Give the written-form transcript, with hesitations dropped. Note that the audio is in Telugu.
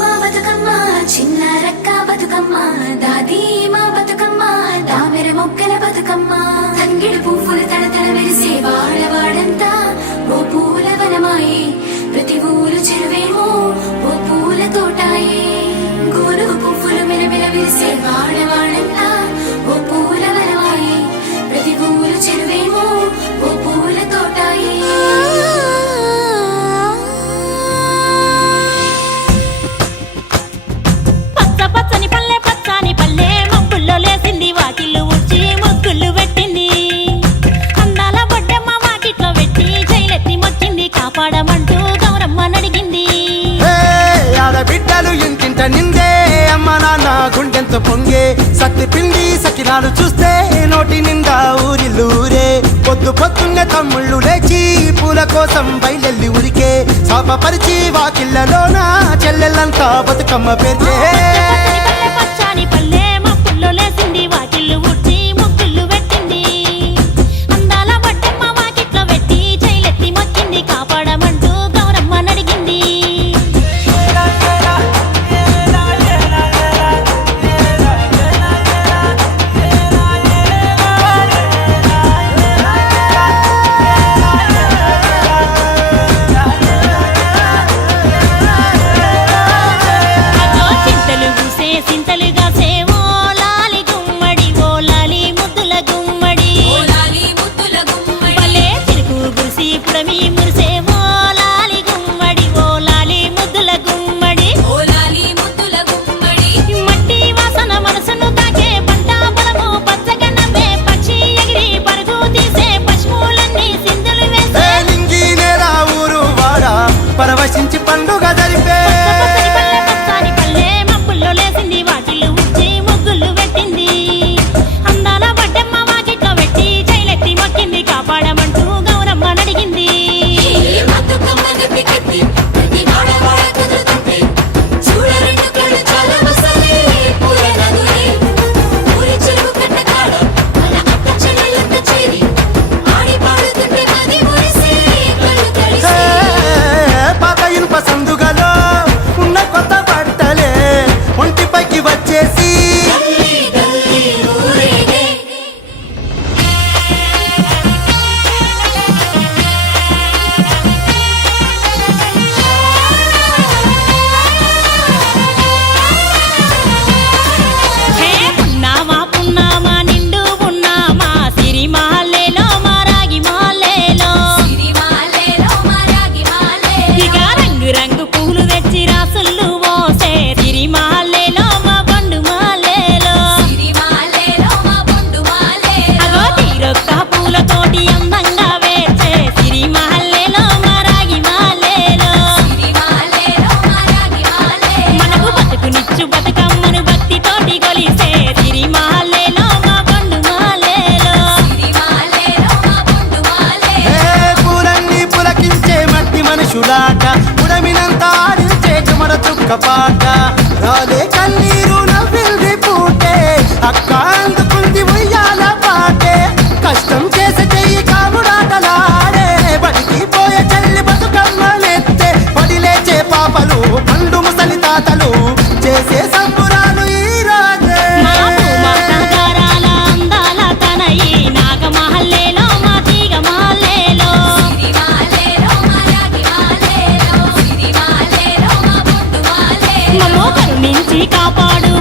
మా బతుకమ్మ చిన్న రక్క బతుకమ్మ దాది మా బతుకమ్మ దామెర మొగ్గల బతుకమ్మ తంగిడి పువ్వులు తడతడ మెరిసే వాడవాడంతా ఓ పూల వనమాయే ప్రతి ఊరు చెరువేమో ఓ పూల తోటాయే గోరు పువ్వులు మెరమెర మెరిసే వాడవాడంతా ఓ పూల వనమాయే ప్రతి ఊరు చెరువేమో ఓ పూల తోటాయే పచ్చని పల్లె పచ్చని పల్లె మబ్బుల్లో లేసింది వాకిళ్ళు ఊడ్చి ముగ్గులు పెట్టింది అందాల బొడ్డమ్మ వాకిట్లో పెట్టి జైలెత్తి మొక్కింది కాపాడమంటూ గౌరమ్మ నడిగింది ఆడబిడ్డలు ఇంటింట నిందే అమ్మ నాన్న గుండెంత పొంగే సత్తి పిండి సకినాలు చూస్తే నోటి నిండా ఊరిల్లూరే పొద్దు పొద్దున్నే తమ్ముళ్ళు లేచి పూల కోసం బయలెల్లి ఉరికే శాపపరిచి వాకిళ్ళలోన చెల్లెళ్ళంతా బతుకమ్మ పేర్చే పచ్చని పల్లె మబ్బుల్లో లేసింది వాకిళ్ళు ఊడ్చి ముగ్గులు పెట్టింది అందాల బొడ్డమ్మ వాకిట్లో పెట్టి జైలెత్తి మొక్కింది కాపాడమంటూ గౌరమ్మ నడిగింది సింతలుగా సేవో లాలి గుమ్మడి ఓ లాలి ముద్దుల గుమ్మడి భలే చిరుకు గురిసి పుడమి మురిసేవో లాలి గుమ్మడి ఓ లాలి ముద్దుల గుమ్మడి మట్టి వాసన మనసును తాకే పంట పొలము పచ్చగా నవ్వే పక్షి ఎగిరి పరుగు తీసే పశువులన్నీ సింధులు వేసే లింగి నేల ఊరు వాడ పరవశించి పండుగ జరిపే పచ్చని పల్లె మబ్బుల్లో లేసింది వాకిళ్ళు ఊడ్చి ముగ్గులు పెట్టింది అందాల బొడ్డమ్మ వాకిట్లో పెట్టి జైలెత్తి మొక్కింది కాపాడమంటూ గౌరమ్మ నడిగింది పాత ఇనుప సందుగలో ఉన్న కొత్త బట్టలే ఒంటిపైకి వచ్చేసి హే పున్నామా పున్నామా నిండు పున్నామా సిరిమాలేలో మా రాగి మాలేలో ఇక రంగు రంగు పూలు తెచ్చి రాసులు పోసే సిరిమాలేలో మా బండు మాలేలో అగో తీరొక్క పూలతోటి అందంగా వేచే సిరిమాలేలో మా రాగి మాలేలో మనకు బతుకునిచ్చు బతుకమ్మను భక్తితోటి కొలిసే సిరిమాలేలో మా బండు మాలేలో పూలన్నీ పులకించే మట్టి మనుషులాట ఉడమినంత ఆడించే చెమడ చుక్క పాట రాలే కన్నీరు నవ్వింది పూటే అక్క అందుకుంది ఉయ్యాల పాటే కష్టం చేసే చెయ్యి కాముడాటలాడే బడికి పోయే చెల్లి బతుకమ్మనెత్తే పడి లేచే పాపలు పండు ముసలి తాతలు చేసే సంబురాలు ఈ రోజే మా భూమాతాగారాల అందాల తనయి నాగమహల్లేలో మా తీగ మాలేలో మమ్మో కరుణించి కాపాడు